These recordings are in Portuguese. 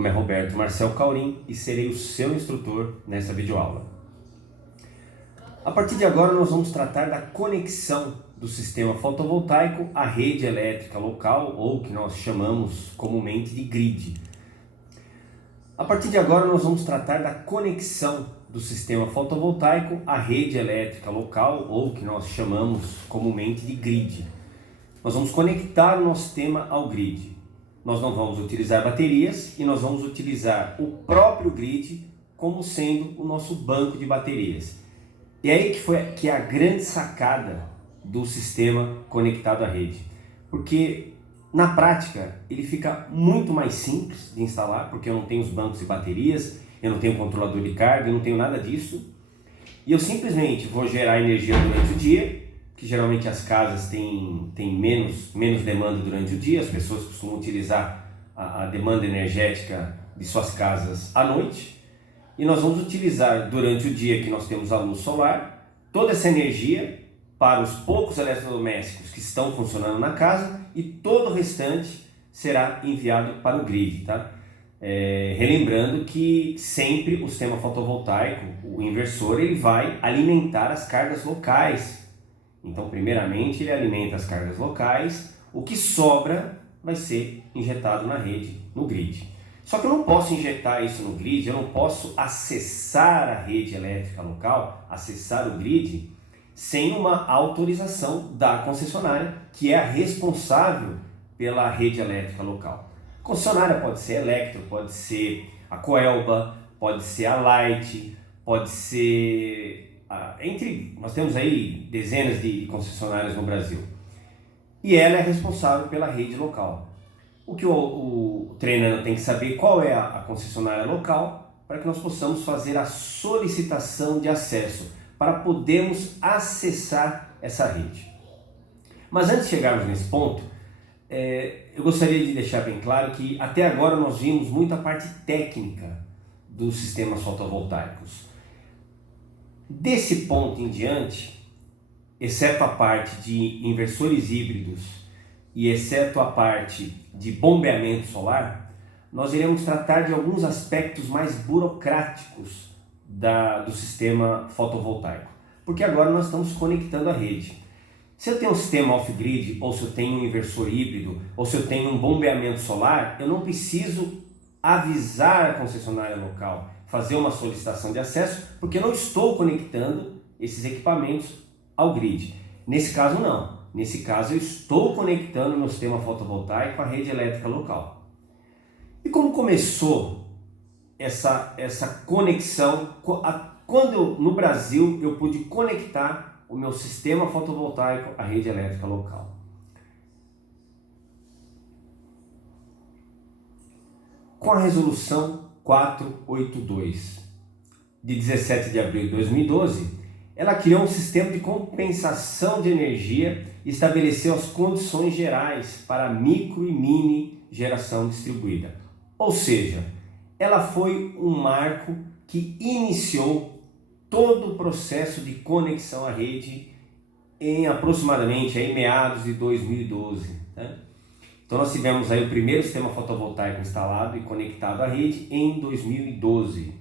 Meu nome é Roberto Marcel Caurim e serei o seu instrutor nessa videoaula. A partir de agora nós vamos tratar da conexão do sistema fotovoltaico à rede elétrica local, ou que nós chamamos comumente de grid. A partir de agora nós vamos tratar da conexão do sistema fotovoltaico à rede elétrica local, ou que nós chamamos comumente de grid. Nós vamos conectar o nosso sistema ao grid. Nós não vamos utilizar baterias e nós vamos utilizar o próprio grid como sendo o nosso banco de baterias. E aí que é a grande sacada do sistema conectado à rede. Porque na prática ele fica muito mais simples de instalar, porque eu não tenho os bancos de baterias, eu não tenho controlador de carga, eu não tenho nada disso. E eu simplesmente vou gerar energia durante o dia, que geralmente as casas têm menos demanda durante o dia, as pessoas costumam utilizar a demanda energética de suas casas à noite, e nós vamos utilizar durante o dia que nós temos a luz solar, toda essa energia para os poucos eletrodomésticos que estão funcionando na casa, e todo o restante será enviado para o grid, tá? Relembrando que sempre o sistema fotovoltaico, o inversor, ele vai alimentar as cargas locais. Então, primeiramente, ele alimenta as cargas locais, o que sobra vai ser injetado na rede, no grid. Só que eu não posso injetar isso no grid, eu não posso acessar a rede elétrica local, acessar o grid, sem uma autorização da concessionária, que é a responsável pela rede elétrica local. A concessionária pode ser a Electro, pode ser a Coelba, pode ser a Light, pode ser... nós temos aí dezenas de concessionárias no Brasil, e ela é responsável pela rede local. O que o treinando tem que saber qual é a concessionária local, para que nós possamos fazer a solicitação de acesso, para podermos acessar essa rede. Mas antes de chegarmos nesse ponto, eu gostaria de deixar bem claro que até agora nós vimos muita parte técnica dos sistemas fotovoltaicos. Desse ponto em diante, exceto a parte de inversores híbridos e exceto a parte de bombeamento solar, nós iremos tratar de alguns aspectos mais burocráticos do sistema fotovoltaico. Porque agora nós estamos conectando a rede. Se eu tenho um sistema off-grid, ou se eu tenho um inversor híbrido, ou se eu tenho um bombeamento solar, eu não preciso avisar a concessionária local, fazer uma solicitação de acesso, porque eu não estou conectando esses equipamentos ao grid. Nesse caso não. Nesse caso eu estou conectando meu sistema fotovoltaico à rede elétrica local. E como começou essa conexão? Quando no Brasil eu pude conectar o meu sistema fotovoltaico à rede elétrica local? Com a resolução 482 de 17 de abril de 2012, ela criou um sistema de compensação de energia e estabeleceu as condições gerais para micro e mini geração distribuída. Ou seja, ela foi um marco que iniciou todo o processo de conexão à rede em aproximadamente meados de 2012. Né? Então nós tivemos aí o primeiro sistema fotovoltaico instalado e conectado à rede em 2012.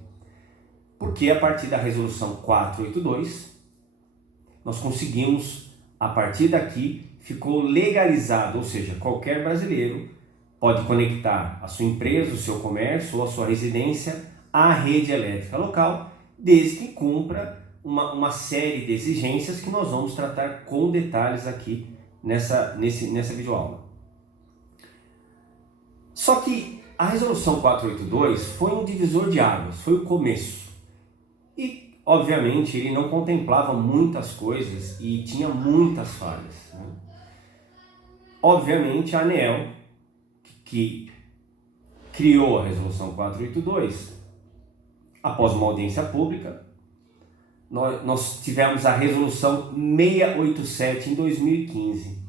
Porque a partir da resolução 482, nós conseguimos, a partir daqui, ficou legalizado, ou seja, qualquer brasileiro pode conectar a sua empresa, o seu comércio ou a sua residência à rede elétrica local, desde que cumpra uma série de exigências que nós vamos tratar com detalhes aqui nessa videoaula. Só que a resolução 482 foi um divisor de águas, foi o começo. E, obviamente, ele não contemplava muitas coisas e tinha muitas falhas. Né? Obviamente, a ANEEL, que criou a resolução 482, após uma audiência pública, nós tivemos a resolução 687 em 2015.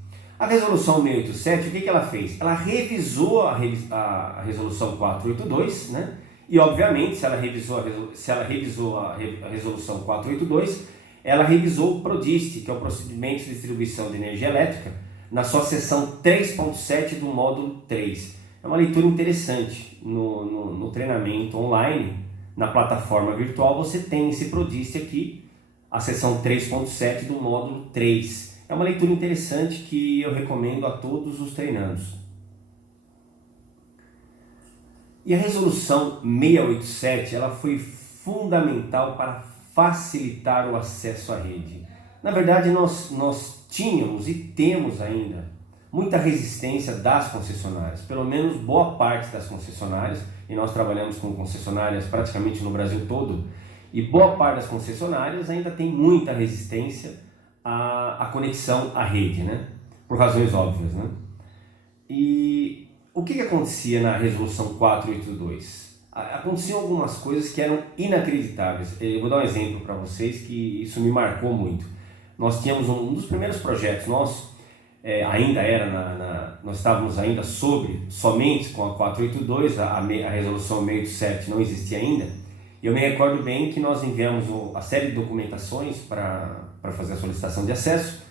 A resolução 687, o que ela fez? Ela revisou a resolução 482, né? E obviamente, se ela revisou a resolução 482, ela revisou o PRODIST, que é o Procedimento de Distribuição de Energia Elétrica, na sua seção 3.7 do módulo 3. É uma leitura interessante. No treinamento online, na plataforma virtual, você tem esse Prodiste aqui, a seção 3.7 do módulo 3. É uma leitura interessante que eu recomendo a todos os treinandos. E a resolução 687 ela foi fundamental para facilitar o acesso à rede. Na verdade, nós tínhamos e temos ainda muita resistência das concessionárias, pelo menos boa parte das concessionárias, e nós trabalhamos com concessionárias praticamente no Brasil todo, e boa parte das concessionárias ainda tem muita resistência à conexão à rede, né? Por razões óbvias, né? E o que acontecia na resolução 482? Aconteciam algumas coisas que eram inacreditáveis. Eu vou dar um exemplo para vocês que isso me marcou muito. Nós tínhamos um dos primeiros projetos nossos, ainda era nós estávamos ainda somente com a 482, a resolução 687 não existia ainda. Eu me recordo bem que nós enviamos a série de documentações para fazer a solicitação de acesso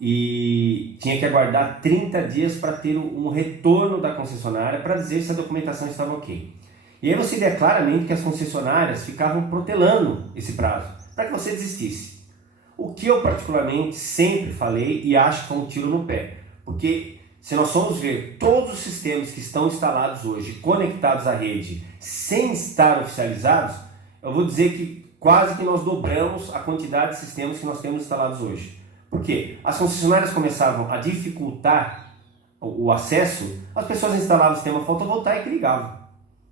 e tinha que aguardar 30 dias para ter um retorno da concessionária para dizer se a documentação estava ok. E aí você vê claramente que as concessionárias ficavam protelando esse prazo para que você desistisse. O que eu particularmente sempre falei e acho que é um tiro no pé, porque se nós formos ver todos os sistemas que estão instalados hoje, conectados à rede, sem estar oficializados, eu vou dizer que quase que nós dobramos a quantidade de sistemas que nós temos instalados hoje. Por quê? As concessionárias começavam a dificultar o acesso, as pessoas instalavam o sistema fotovoltaico e ligavam,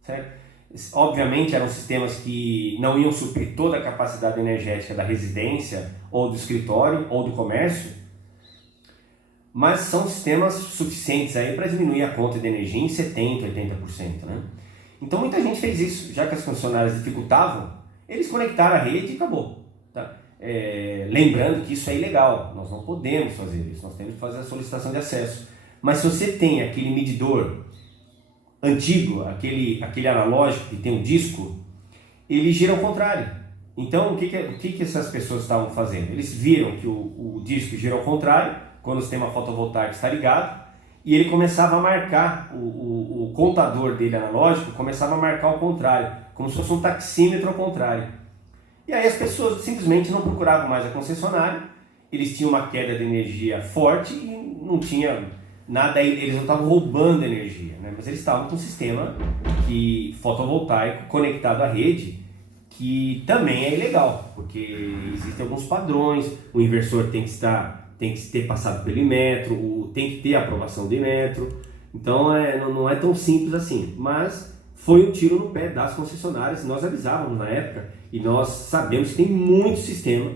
certo? Obviamente eram sistemas que não iam suprir toda a capacidade energética da residência, ou do escritório, ou do comércio, mas são sistemas suficientes aí para diminuir a conta de energia em 70%, 80%, né? Então muita gente fez isso, já que as concessionárias dificultavam, eles conectaram a rede e acabou, tá? Lembrando que isso é ilegal, nós não podemos fazer isso, nós temos que fazer a solicitação de acesso. Mas se você tem aquele medidor antigo, aquele analógico que tem um disco, ele gira ao contrário. Então o que essas pessoas estavam fazendo? Eles viram que o disco gira ao contrário quando o sistema fotovoltaico está ligado, e ele começava a marcar, o contador dele analógico começava a marcar ao contrário, como se fosse um taxímetro ao contrário. E aí as pessoas simplesmente não procuravam mais a concessionária, eles tinham uma queda de energia forte e não tinha nada, eles não estavam roubando energia, né? Mas eles estavam com um sistema fotovoltaico conectado à rede, que também é ilegal, porque existem alguns padrões, o inversor tem que ter passado pelo Inmetro, tem que ter a aprovação do Inmetro, então não é tão simples assim, mas foi um tiro no pé das concessionárias, nós avisávamos na época, e nós sabemos que tem muito sistema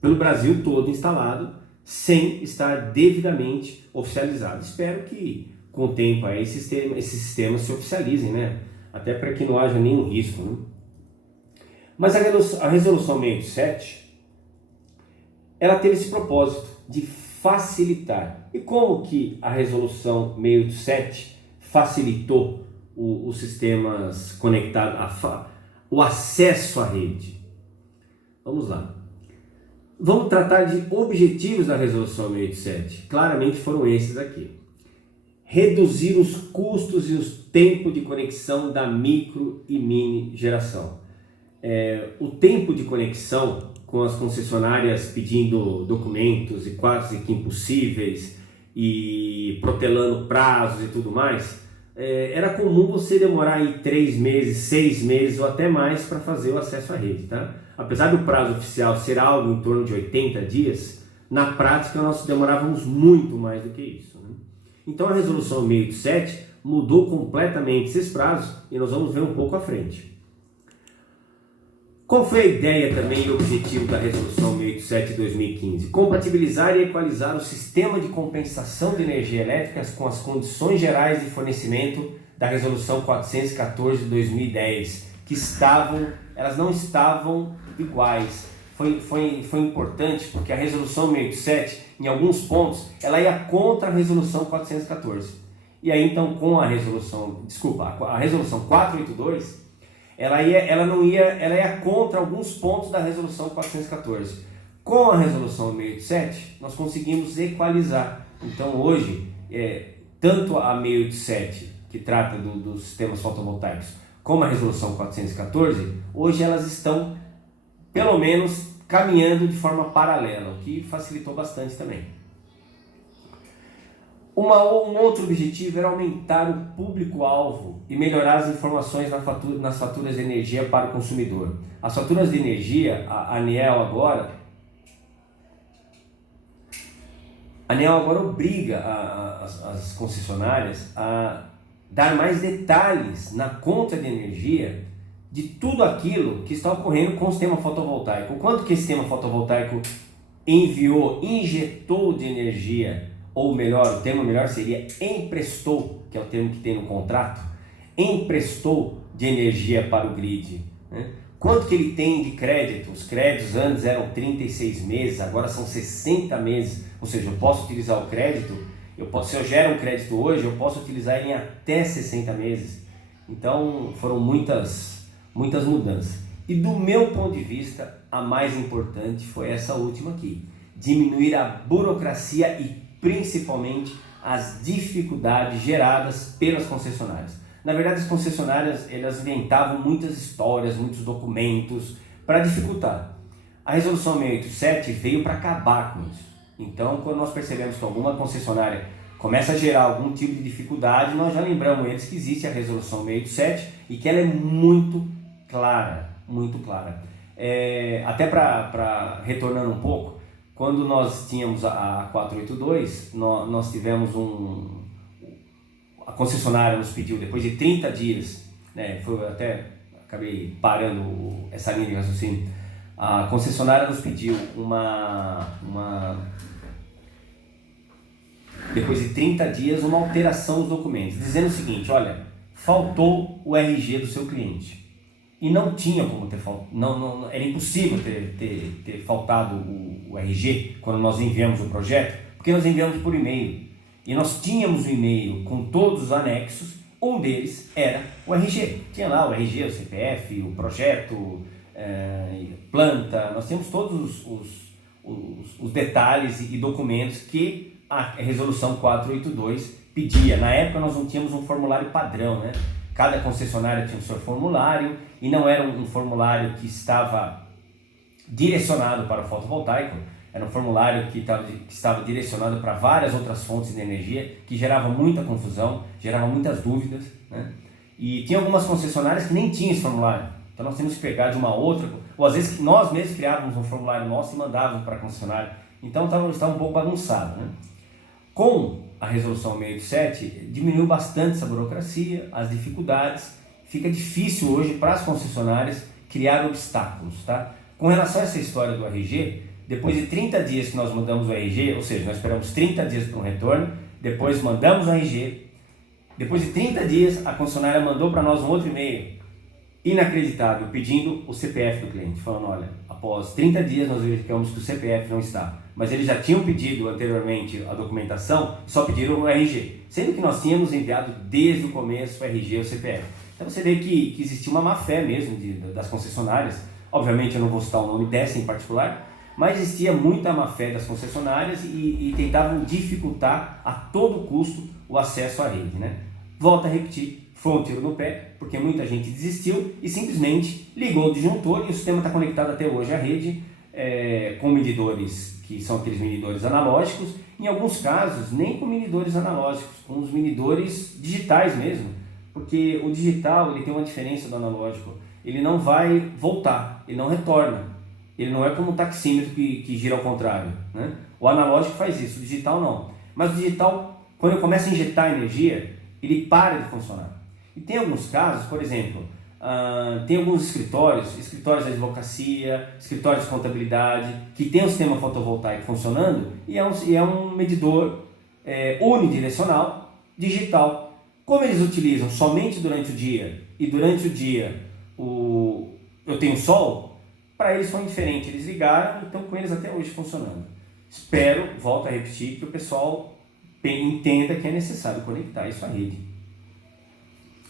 pelo Brasil todo instalado, sem estar devidamente oficializado. Espero que com o tempo aí esses sistemas se oficializem, né? Até para que não haja nenhum risco, né? Mas a resolução 687, ela teve esse propósito de facilitar. E como que a resolução 687 facilitou os sistemas conectados, o acesso à rede? Vamos lá. Vamos tratar de objetivos da resolução 687. Claramente foram esses aqui. Reduzir os custos e os tempos de conexão da micro e mini geração. O tempo de conexão, com as concessionárias pedindo documentos e quase que impossíveis e protelando prazos e tudo mais, era comum você demorar aí 3 meses, 6 meses ou até mais para fazer o acesso à rede, tá? Apesar do prazo oficial ser algo em torno de 80 dias, na prática nós demorávamos muito mais do que isso, né? Então a resolução 687 mudou completamente esses prazos e nós vamos ver um pouco à frente. Qual foi a ideia também e o objetivo da resolução 687 de 2015? Compatibilizar e equalizar o sistema de compensação de energia elétrica com as condições gerais de fornecimento da resolução 414 de 2010, que elas não estavam iguais. Foi importante porque a resolução 687, em alguns pontos, ela ia contra a resolução 414. E aí então com a resolução 482, ela ia contra alguns pontos da resolução 414. Com a resolução 687, nós conseguimos equalizar. Então hoje, tanto a 687, que trata dos sistemas fotovoltaicos, como a resolução 414, hoje elas estão, pelo menos, caminhando de forma paralela, o que facilitou bastante também. Um outro objetivo era aumentar o público-alvo e melhorar as informações nas faturas de energia para o consumidor. As faturas de energia, a ANEEL agora obriga as concessionárias a dar mais detalhes na conta de energia de tudo aquilo que está ocorrendo com o sistema fotovoltaico. O quanto que esse sistema fotovoltaico injetou de energia, ou melhor, o termo melhor seria emprestou, que é o termo que tem no contrato, emprestou de energia para o grid, né? Quanto que ele tem de crédito? Os créditos antes eram 36 meses, agora são 60 meses, ou seja, eu posso utilizar o crédito, se eu gero um crédito hoje, eu posso utilizar ele em até 60 meses. Então foram muitas mudanças. E do meu ponto de vista, a mais importante foi essa última aqui, diminuir a burocracia e principalmente as dificuldades geradas pelas concessionárias. Na verdade, as concessionárias elas inventavam muitas histórias, muitos documentos para dificultar. A resolução 687 veio para acabar com isso. Então, quando nós percebemos que alguma concessionária começa a gerar algum tipo de dificuldade, nós já lembramos eles que existe a resolução 687 e que ela é muito clara, muito clara. Até para retornando um pouco, quando nós tínhamos a 482, nós tivemos a concessionária nos pediu, depois de 30 dias, né, acabei parando essa linha de raciocínio, a concessionária nos pediu depois de 30 dias, uma alteração dos documentos, dizendo o seguinte: olha, faltou o RG do seu cliente. E não tinha como ter faltado, era impossível ter faltado o RG quando nós enviamos o projeto, porque nós enviamos por e-mail. E nós tínhamos um e-mail com todos os anexos, um deles era o RG. Tinha lá o RG, o CPF, o projeto, planta, nós temos todos os detalhes e documentos que a resolução 482 pedia. Na época nós não tínhamos um formulário padrão, né? Cada concessionária tinha o seu formulário e não era um formulário que estava direcionado para o fotovoltaico, era um formulário que estava direcionado para várias outras fontes de energia, que gerava muita confusão, gerava muitas dúvidas, né? E tinha algumas concessionárias que nem tinham esse formulário, então nós temos que pegar de uma outra, ou às vezes nós mesmos criávamos um formulário nosso e mandávamos para a concessionária, então estava um pouco bagunçado, né? Com a resolução 687, diminuiu bastante essa burocracia, as dificuldades, fica difícil hoje para as concessionárias criar obstáculos, tá? Com relação a essa história do RG, depois de 30 dias que nós mandamos o RG, ou seja, nós esperamos 30 dias para um retorno, depois mandamos o RG, depois de 30 dias a concessionária mandou para nós um outro e-mail inacreditável, pedindo o CPF do cliente, falando: olha, após 30 dias nós verificamos que o CPF não está, mas eles já tinham pedido anteriormente a documentação, só pediram o RG, sendo que nós tínhamos enviado desde o começo o RG e o CPF. Então você vê que existia uma má fé mesmo das concessionárias. Obviamente eu não vou citar o nome dessa em particular, mas existia muita má fé das concessionárias e tentavam dificultar a todo custo o acesso à rede, né? Volto a repetir, foi um tiro no pé, porque muita gente desistiu e simplesmente ligou o disjuntor e o sistema está conectado até hoje à rede, com medidores que são aqueles medidores analógicos, em alguns casos nem com medidores analógicos, com os medidores digitais mesmo, porque o digital ele tem uma diferença do analógico, ele não vai voltar, ele não retorna. Ele não é como o taxímetro que gira ao contrário, né? O analógico faz isso, o digital não. Mas o digital, quando eu começo a injetar energia, ele para de funcionar. E tem alguns casos, por exemplo, tem alguns escritórios da advocacia, escritórios de contabilidade, que tem um sistema fotovoltaico funcionando e é um medidor unidirecional, digital. Como eles utilizam somente durante o dia, e durante o dia eu tenho sol, para eles foi indiferente, eles ligaram e estão com eles até hoje funcionando. Espero, volto a repetir, que o pessoal entenda que é necessário conectar isso à rede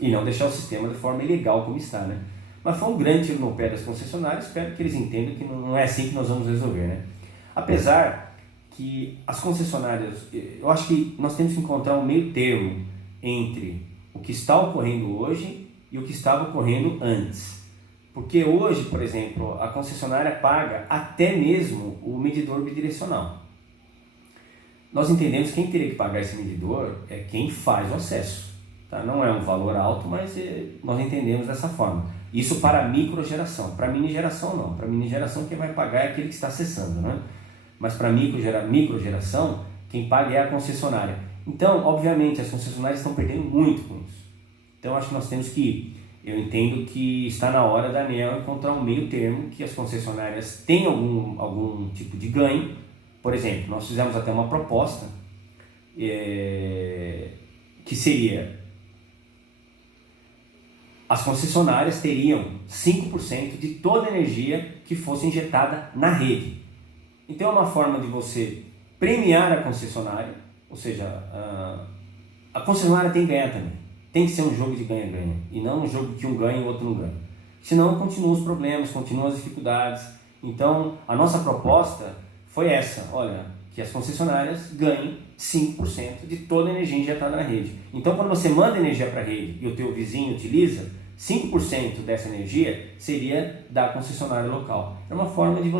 e não deixar o sistema de forma ilegal como está, né? Mas foi um grande tiro no pé das concessionárias, espero que eles entendam que não é assim que nós vamos resolver, né? Apesar que as concessionárias, eu acho que nós temos que encontrar um meio termo entre o que está ocorrendo hoje e o que estava ocorrendo antes. Porque hoje, por exemplo, a concessionária paga até mesmo o medidor bidirecional. Nós entendemos que quem teria que pagar esse medidor é quem faz o acesso. Tá? Não é um valor alto, mas nós entendemos dessa forma. Isso para microgeração. Para minigeração não. Para minigeração quem vai pagar é aquele que está acessando, né? Mas para microgeração, quem paga é a concessionária. Então, obviamente, as concessionárias estão perdendo muito com isso. Então, acho que nós temos que... Eu entendo que está na hora da ANEEL encontrar um meio termo que as concessionárias tenham algum tipo de ganho. Por exemplo, nós fizemos até uma proposta que seria: as concessionárias teriam 5% de toda a energia que fosse injetada na rede. Então é uma forma de você premiar a concessionária, ou seja, a concessionária tem que ganhar também. Tem que ser um jogo de ganha-ganha, e não um jogo que um ganha e o outro não ganha. Senão continuam os problemas, continuam as dificuldades. Então a nossa proposta foi essa: olha, que as concessionárias ganhem 5% de toda a energia injetada na rede. Então quando você manda energia para a rede e o teu vizinho utiliza, 5% dessa energia seria da concessionária local. É uma forma de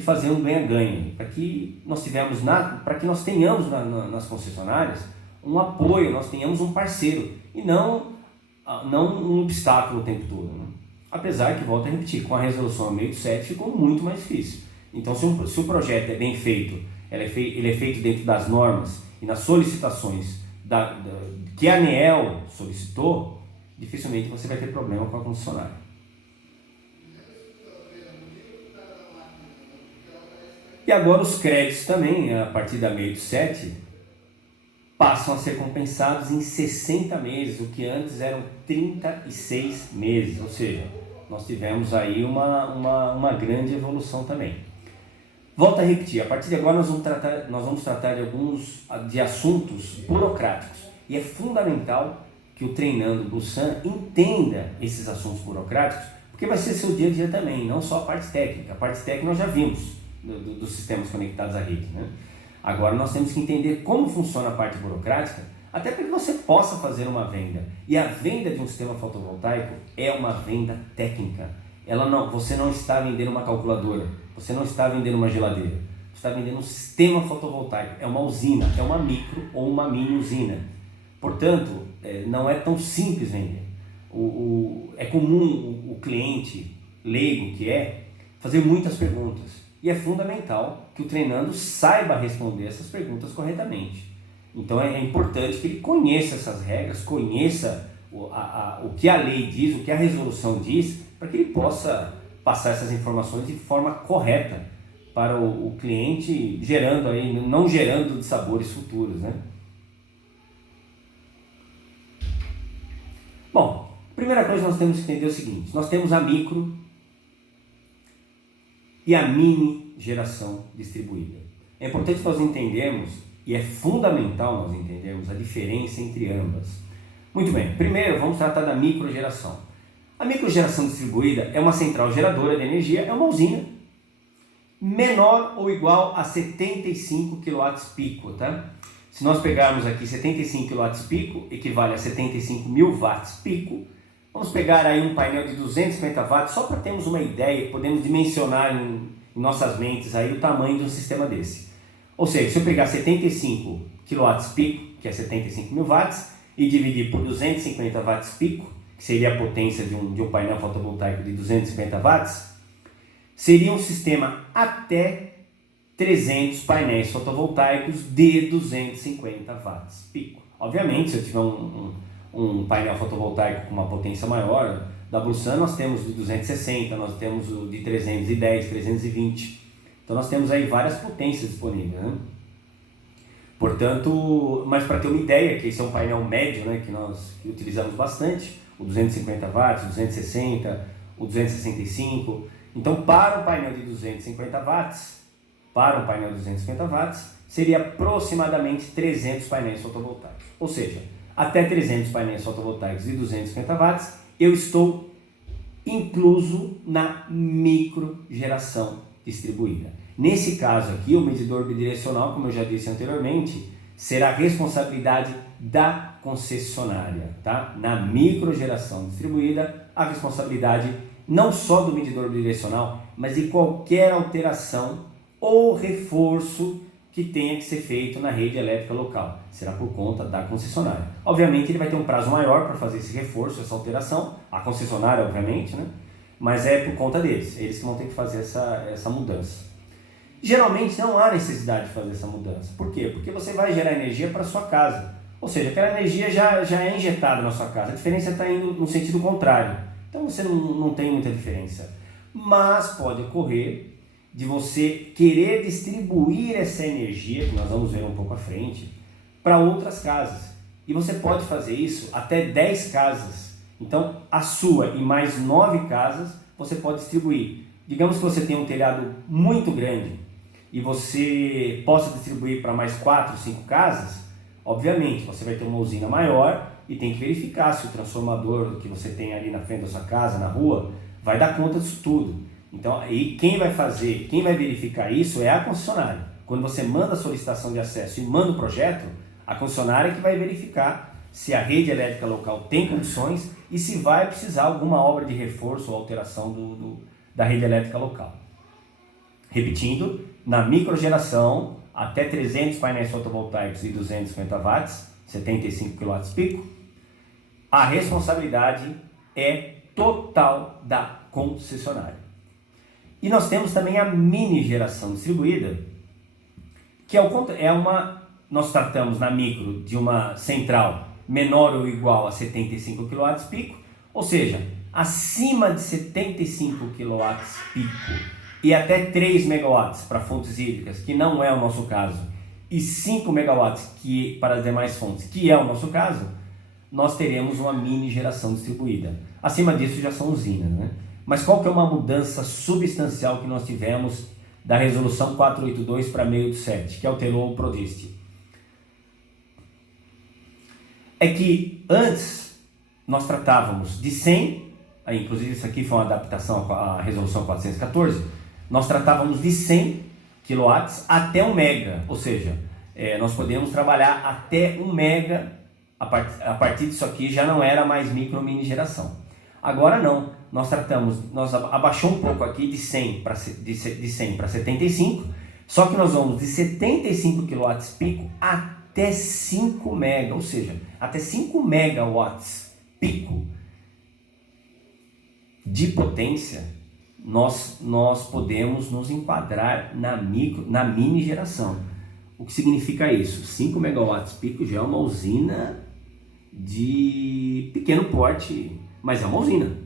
fazer um ganha-ganha, para que nós tenhamos nas concessionárias um apoio, nós tenhamos um parceiro e não um obstáculo o tempo todo, né? Apesar que, volto a repetir, com a resolução 687 ficou muito mais difícil. Então, se o projeto é bem feito, ele é feito dentro das normas e nas solicitações que a ANEEL solicitou, dificilmente você vai ter problema com a concessionária. E agora os créditos também, a partir da 687, passam a ser compensados em 60 meses, o que antes eram 36 meses. Ou seja, nós tivemos aí uma grande evolução também. Volto a repetir, a partir de agora nós vamos tratar de assuntos burocráticos. E é fundamental que o Treinando Blusan entenda esses assuntos burocráticos, porque vai ser seu dia a dia também, não só a parte técnica. A parte técnica nós já vimos dos sistemas conectados à rede, né? Agora nós temos que entender como funciona a parte burocrática, até para que você possa fazer uma venda. E a venda de um sistema fotovoltaico é uma venda técnica. Você não está vendendo uma calculadora, você não está vendendo uma geladeira, você está vendendo um sistema fotovoltaico. É uma usina, é uma micro ou uma mini usina. Portanto, não é tão simples vender. É comum o cliente leigo fazer muitas perguntas. E é fundamental que o treinando saiba responder essas perguntas corretamente. Então é importante que ele conheça essas regras, conheça o que a lei diz, o que a resolução diz, para que ele possa passar essas informações de forma correta para o cliente, não gerando dissabores futuros, né? Bom, primeira coisa que nós temos que entender é o seguinte: nós temos a micro e a mini geração distribuída. É importante nós entendermos, e é fundamental nós entendermos a diferença entre ambas. Muito bem, primeiro vamos tratar da microgeração. A microgeração distribuída é uma central geradora de energia, é uma usina menor ou igual a 75 kW-pico, tá? Se nós pegarmos aqui 75 kW-pico, equivale a 75.000 watts-pico. Vamos pegar aí um painel de 250 watts, só para termos uma ideia, podemos dimensionar em nossas mentes aí o tamanho de um sistema desse. Ou seja, se eu pegar 75 kW-pico, que é 75.000 watts, e dividir por 250 watts-pico, que seria a potência de um painel fotovoltaico de 250 watts, seria um sistema até 300 painéis fotovoltaicos de 250 watts-pico. Obviamente, se eu tiver um painel fotovoltaico com uma potência maior, da Blusan nós temos de 260, nós temos de 310, 320. Então nós temos aí várias potências disponíveis, né? Portanto, mas para ter uma ideia, que esse é um painel médio, né, que nós utilizamos bastante, o 250 watts, o 260, o 265. Então para um painel de 250 watts, seria aproximadamente 300 painéis fotovoltaicos. Ou seja, até 300 painéis fotovoltaicos de 250 watts, eu estou incluso na microgeração distribuída. Nesse caso aqui, o medidor bidirecional, como eu já disse anteriormente, será responsabilidade da concessionária, tá? Na microgeração distribuída, a responsabilidade não só do medidor bidirecional, mas de qualquer alteração ou reforço que tenha que ser feito na rede elétrica local. Será por conta da concessionária. Obviamente ele vai ter um prazo maior para fazer esse reforço, essa alteração, a concessionária obviamente, né? Mas é por conta deles, eles que vão ter que fazer essa mudança. Geralmente não há necessidade de fazer essa mudança. Por quê? Porque você vai gerar energia para a sua casa. Ou seja, aquela energia já é injetada na sua casa. A diferença está indo no sentido contrário. Então você não tem muita diferença. Mas pode ocorrer de você querer distribuir essa energia, que nós vamos ver um pouco à frente, para outras casas. E você pode fazer isso até 10 casas. Então, a sua e mais 9 casas você pode distribuir. Digamos que você tem um telhado muito grande e você possa distribuir para mais 4, 5 casas, obviamente você vai ter uma usina maior e tem que verificar se o transformador que você tem ali na frente da sua casa, na rua, vai dar conta disso tudo. Então, e quem vai verificar isso é a concessionária. Quando você manda a solicitação de acesso e manda o projeto, a concessionária é que vai verificar se a rede elétrica local tem condições e se vai precisar alguma obra de reforço ou alteração da rede elétrica local. Repetindo, na microgeração, até 300 painéis fotovoltaicos e 250 watts, 75 kW pico, a responsabilidade é total da concessionária. E nós temos também a mini geração distribuída, que nós tratamos na micro de uma central menor ou igual a 75 kW pico, ou seja, acima de 75 kW pico e até 3 MW para fontes hídricas, que não é o nosso caso, e 5 MW para as demais fontes, que é o nosso caso, nós teremos uma mini geração distribuída. Acima disso já são usinas, né? Mas qual que é uma mudança substancial que nós tivemos da resolução 482 para 687, que alterou o PRODIST? É que antes nós tratávamos de 100, inclusive isso aqui foi uma adaptação à resolução 414, nós tratávamos de 100 kW até 1 mega, ou seja, nós podemos trabalhar até 1 mega, a partir disso aqui já não era mais micro mini geração. Agora não, nós abaixou um pouco aqui de 100 para 75, só que nós vamos de 75 kW pico até 5 mega, ou seja, até 5 megawatts pico de potência, nós podemos nos enquadrar na mini geração. O que significa isso? 5 megawatts pico já é uma usina de pequeno porte, mas é uma usina.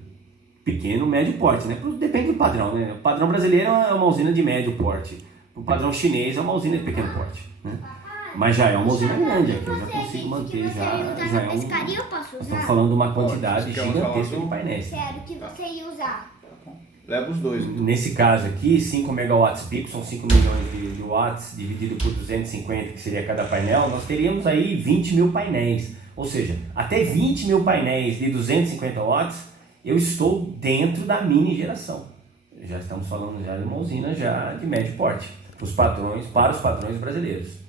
Pequeno, médio porte, né? Depende do padrão, né? O padrão brasileiro é uma usina de médio porte. O padrão chinês é uma usina de pequeno porte, né? Mas já é uma usina grande aqui, eu já consigo manter, estamos falando de uma quantidade gigantesca de painéis. Sério, que você ia usar? Leva os dois. Nesse caso aqui, 5 megawatts pico, são 5 milhões de watts, dividido por 250, que seria cada painel, nós teríamos aí 20 mil painéis. Ou seja, até 20 mil painéis de 250 watts, eu estou dentro da mini geração. Já estamos falando já de uma usina já de médio porte, para os padrões brasileiros.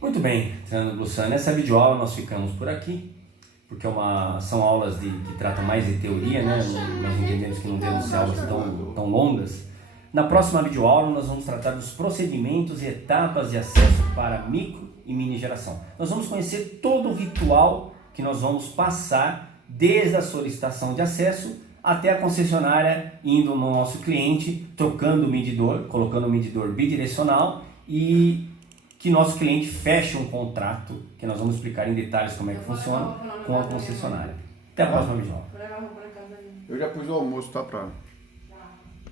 Muito bem, Fernando Blussani, nessa videoaula nós ficamos por aqui, porque são aulas que tratam mais de teoria, né? Nós entendemos que não devemos ser aulas tão longas. Na próxima videoaula nós vamos tratar dos procedimentos e etapas de acesso para micro e mini geração. Nós vamos conhecer todo o ritual que nós vamos passar desde a solicitação de acesso até a concessionária indo no nosso cliente, trocando o medidor, colocando o medidor bidirecional e que nosso cliente feche um contrato, que nós vamos explicar em detalhes como é que funciona com a concessionária. Até a próxima videoaula. Eu já pus o almoço, tá?